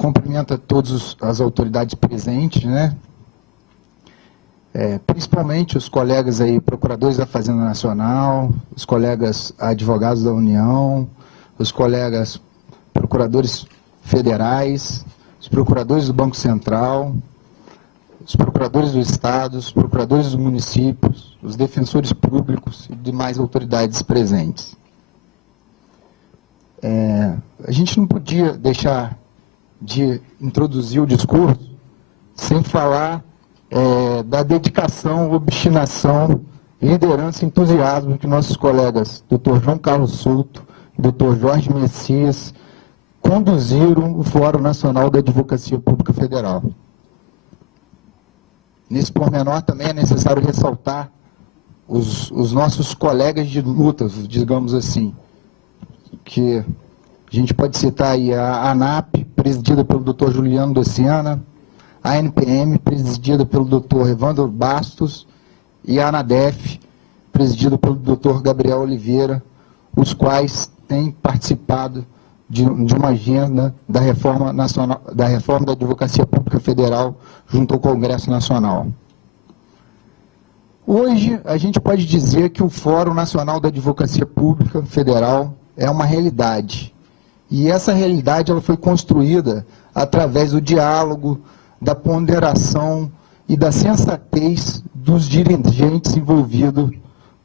cumprimento a todas as autoridades presentes, né? Principalmente os colegas aí, procuradores da Fazenda Nacional, os colegas advogados da União, os colegas procuradores federais, os procuradores do Banco Central, os procuradores do Estado, os procuradores dos municípios, os defensores públicos e demais autoridades presentes. A gente não podia deixar de introduzir o discurso sem falar da dedicação, obstinação, liderança e entusiasmo que nossos colegas Dr. João Carlos Souto e Dr. Jorge Messias conduziram o Fórum Nacional da Advocacia Pública Federal. Nesse pormenor também é necessário ressaltar os nossos colegas de lutas, digamos assim, que a gente pode citar aí a ANAP, presidida pelo Dr. Juliano Dociana, a ANPM, presidida pelo Dr. Evandro Bastos, e a ANADEF, presidida pelo Dr. Gabriel Oliveira, os quais têm participado de uma agenda da reforma nacional, da reforma da Advocacia Pública Federal junto ao Congresso Nacional. Hoje, a gente pode dizer que o Fórum Nacional da Advocacia Pública Federal é uma realidade. E essa realidade ela foi construída através do diálogo, da ponderação e da sensatez dos dirigentes envolvidos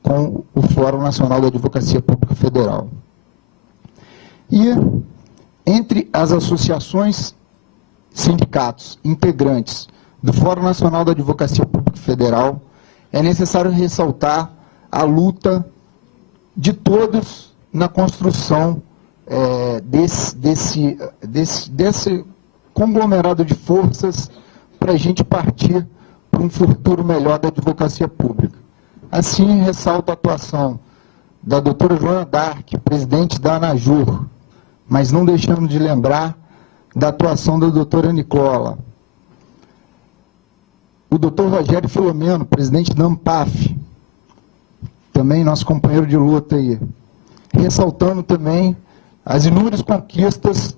com o Fórum Nacional da Advocacia Pública Federal. E, entre as associações, sindicatos, integrantes do Fórum Nacional da Advocacia Pública Federal, é necessário ressaltar a luta de todos na construção desse conglomerado de forças para a gente partir para um futuro melhor da advocacia pública. Assim, ressalto a atuação da doutora Joana Dark, presidente da ANAJUR, mas não deixando de lembrar da atuação da doutora Nicola, o doutor Rogério Filomeno, presidente da ANPAF, também nosso companheiro de luta aí, ressaltando também as inúmeras conquistas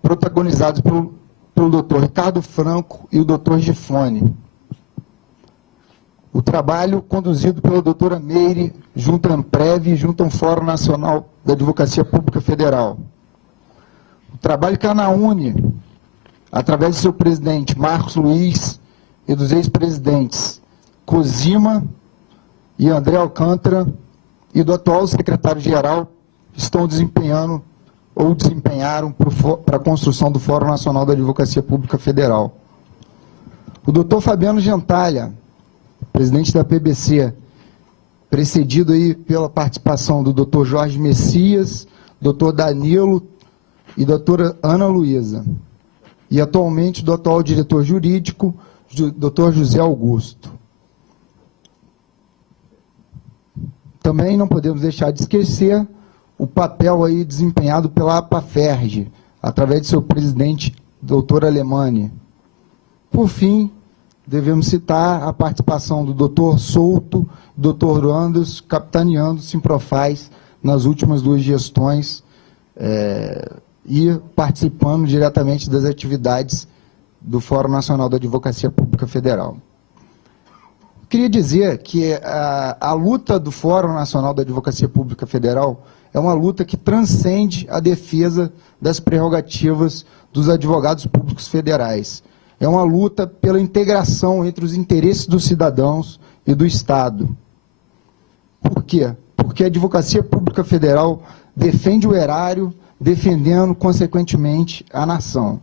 protagonizadas pelo doutor Ricardo Franco e o doutor Gifone. O trabalho conduzido pela doutora Meire, junto à Amprev e junto ao Fórum Nacional da Advocacia Pública Federal. O trabalho que a ANAUNE, através do seu presidente Marcos Luiz e dos ex-presidentes Cosima e André Alcântara e do atual secretário-geral, estão desempenhando ou desempenharam para a construção do Fórum Nacional da Advocacia Pública Federal. O doutor Fabiano Gentalha, presidente da PBC, precedido aí pela participação do doutor Jorge Messias, doutor Danilo e doutora Ana Luísa. E atualmente do atual diretor jurídico, doutor José Augusto. Também não podemos deixar de esquecer o papel aí desempenhado pela APAFERJ, através de seu presidente, doutor Alemani. Por fim, devemos citar a participação do doutor Souto, doutor Randos, capitaneando o Simprofaz nas últimas duas gestões e participando diretamente das atividades do Fórum Nacional da Advocacia Pública Federal. Queria dizer que a luta do Fórum Nacional da Advocacia Pública Federal é uma luta que transcende a defesa das prerrogativas dos advogados públicos federais. É uma luta pela integração entre os interesses dos cidadãos e do Estado. Por quê? Porque a Advocacia Pública Federal defende o erário, defendendo, consequentemente, a nação.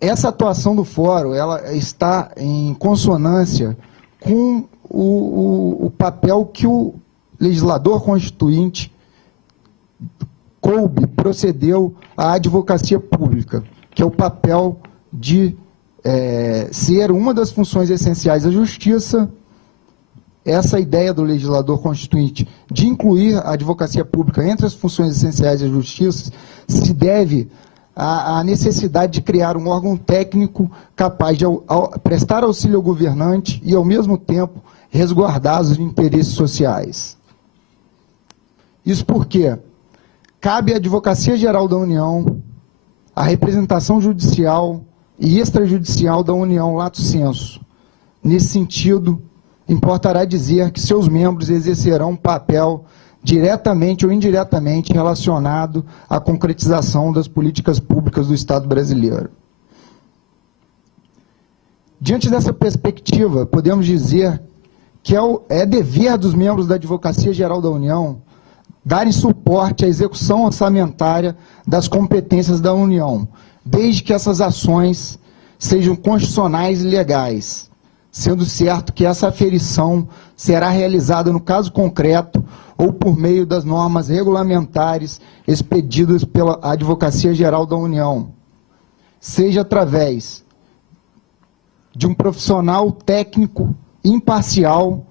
Essa atuação do Fórum ela está em consonância com o papel que o legislador constituinte procedeu à advocacia pública, que é o papel de ser uma das funções essenciais da justiça. Essa ideia do legislador constituinte de incluir a advocacia pública entre as funções essenciais da justiça se deve à necessidade de criar um órgão técnico capaz de prestar auxílio ao governante e, ao mesmo tempo, resguardar os interesses sociais. Isso porque cabe à Advocacia Geral da União a representação judicial e extrajudicial da União lato sensu. Nesse sentido, importará dizer que seus membros exercerão um papel diretamente ou indiretamente relacionado à concretização das políticas públicas do Estado brasileiro. Diante dessa perspectiva, podemos dizer que é dever dos membros da Advocacia Geral da União darem suporte à execução orçamentária das competências da União, desde que essas ações sejam constitucionais e legais, sendo certo que essa aferição será realizada no caso concreto ou por meio das normas regulamentares expedidas pela Advocacia Geral da União, seja através de um profissional técnico, imparcial,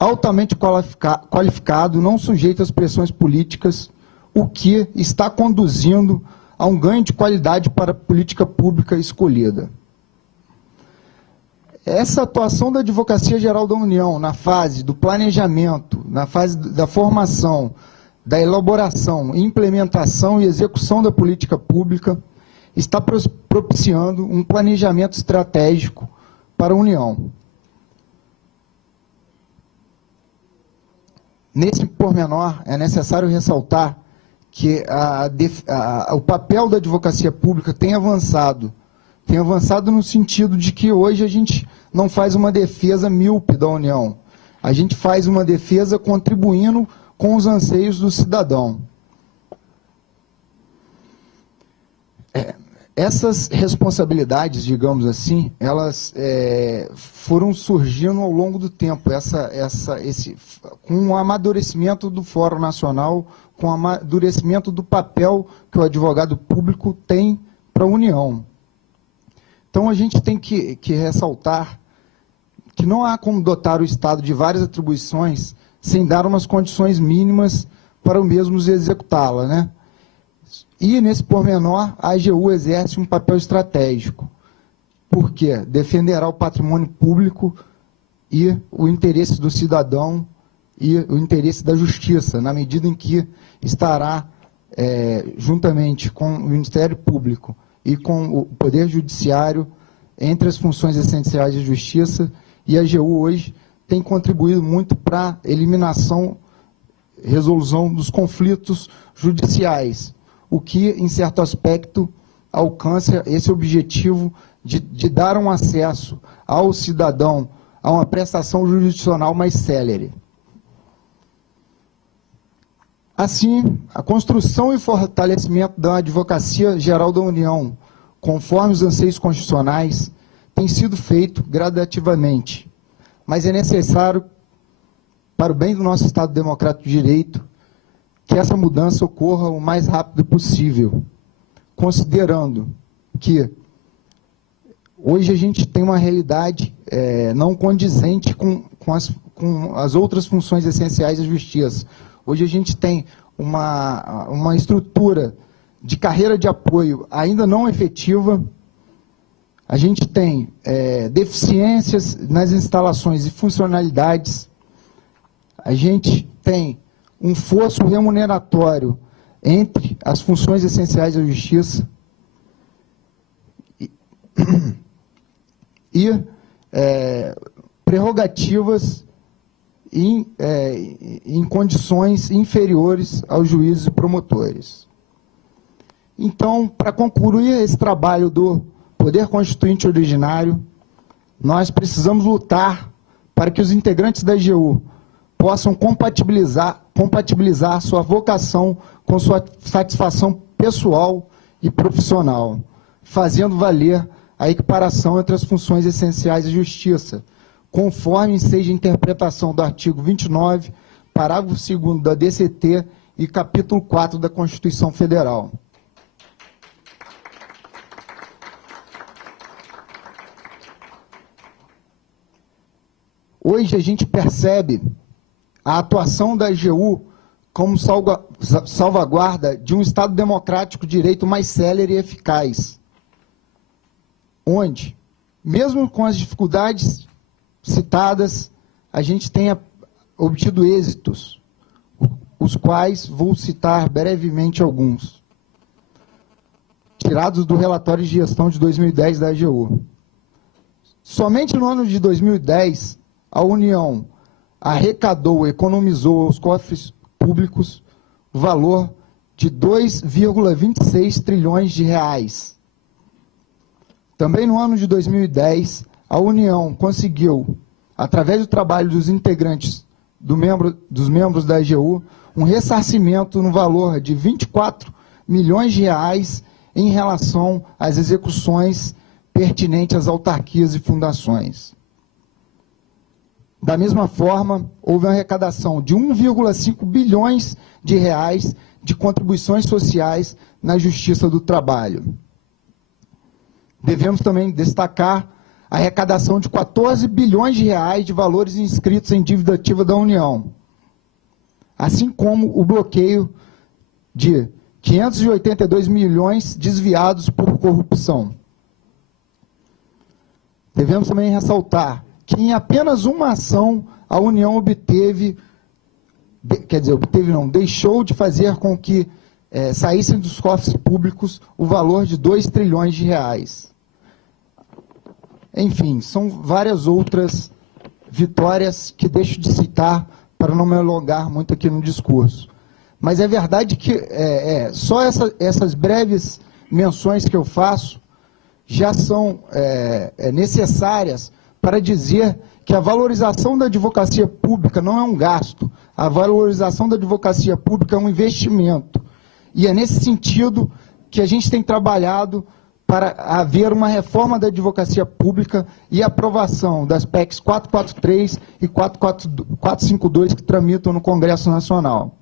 altamente qualificado, não sujeito às pressões políticas, o que está conduzindo a um ganho de qualidade para a política pública escolhida. Essa atuação da Advocacia Geral da União na fase do planejamento, na fase da formação, da elaboração, implementação e execução da política pública está propiciando um planejamento estratégico para a União. Nesse pormenor, é necessário ressaltar que o papel da advocacia pública tem avançado no sentido de que hoje a gente não faz uma defesa míope da União, a gente faz uma defesa contribuindo com os anseios do cidadão. Essas responsabilidades, digamos assim, elas foram surgindo ao longo do tempo, com o amadurecimento do Fórum Nacional, com o amadurecimento do papel que o advogado público tem para a União. Então, a gente tem que ressaltar que não há como dotar o Estado de várias atribuições sem dar umas condições mínimas para o mesmo executá-la, né? E, nesse pormenor, a AGU exerce um papel estratégico, porque defenderá o patrimônio público e o interesse do cidadão e o interesse da justiça, na medida em que estará, juntamente com o Ministério Público e com o Poder Judiciário, entre as funções essenciais da justiça, e a AGU hoje tem contribuído muito para a eliminação, resolução dos conflitos judiciais, o que, em certo aspecto, alcança esse objetivo de dar um acesso ao cidadão a uma prestação jurisdicional mais célere. Assim, a construção e fortalecimento da Advocacia Geral da União, conforme os anseios constitucionais, tem sido feito gradativamente, mas é necessário, para o bem do nosso Estado Democrático de Direito, que essa mudança ocorra o mais rápido possível, considerando que hoje a gente tem uma realidade não condizente com as outras funções essenciais da justiça. Hoje a gente tem uma estrutura de carreira de apoio ainda não efetiva, a gente tem deficiências nas instalações e funcionalidades, a gente tem um fosso remuneratório entre as funções essenciais da justiça e prerrogativas em condições inferiores aos juízes e promotores. Então, para concluir esse trabalho do Poder Constituinte Ordinário, nós precisamos lutar para que os integrantes da AGU possam compatibilizar sua vocação com sua satisfação pessoal e profissional, fazendo valer a equiparação entre as funções essenciais da justiça, conforme seja a interpretação do artigo 29, parágrafo 2º da DCT e capítulo 4 da Constituição Federal. Hoje a gente percebe a atuação da AGU como salvaguarda de um Estado democrático de direito mais célere e eficaz, onde, mesmo com as dificuldades citadas, a gente tenha obtido êxitos, os quais vou citar brevemente alguns. tirados do relatório de gestão de 2010 da AGU. Somente no ano de 2010, a União arrecadou, economizou aos cofres públicos o valor de 2,26 trilhões de reais. Também no ano de 2010, a União conseguiu, através do trabalho dos integrantes dos membros da AGU, um ressarcimento no valor de 24 milhões de reais em relação às execuções pertinentes às autarquias e fundações. Da mesma forma, houve uma arrecadação de 1,5 bilhões de reais de contribuições sociais na Justiça do Trabalho. Devemos também destacar a arrecadação de 14 bilhões de reais de valores inscritos em dívida ativa da União, assim como o bloqueio de 582 milhões desviados por corrupção. Devemos também ressaltar que em apenas uma ação a União deixou de fazer com que saíssem dos cofres públicos o valor de 2 trilhões de reais. Enfim, são várias outras vitórias que deixo de citar para não me alongar muito aqui no discurso. Mas é verdade que só essas breves menções que eu faço já são necessárias para dizer que a valorização da advocacia pública não é um gasto, a valorização da advocacia pública é um investimento. E é nesse sentido que a gente tem trabalhado para haver uma reforma da advocacia pública e aprovação das PECs 443 e 452 que tramitam no Congresso Nacional.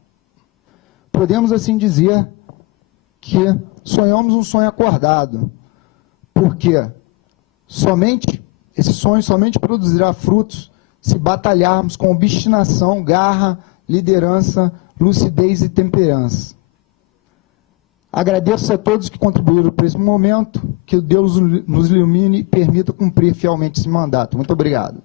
Podemos, assim dizer, que sonhamos um sonho acordado, porque esse sonho somente produzirá frutos se batalharmos com obstinação, garra, liderança, lucidez e temperança. Agradeço a todos que contribuíram para esse momento, que Deus nos ilumine e permita cumprir fielmente esse mandato. Muito obrigado.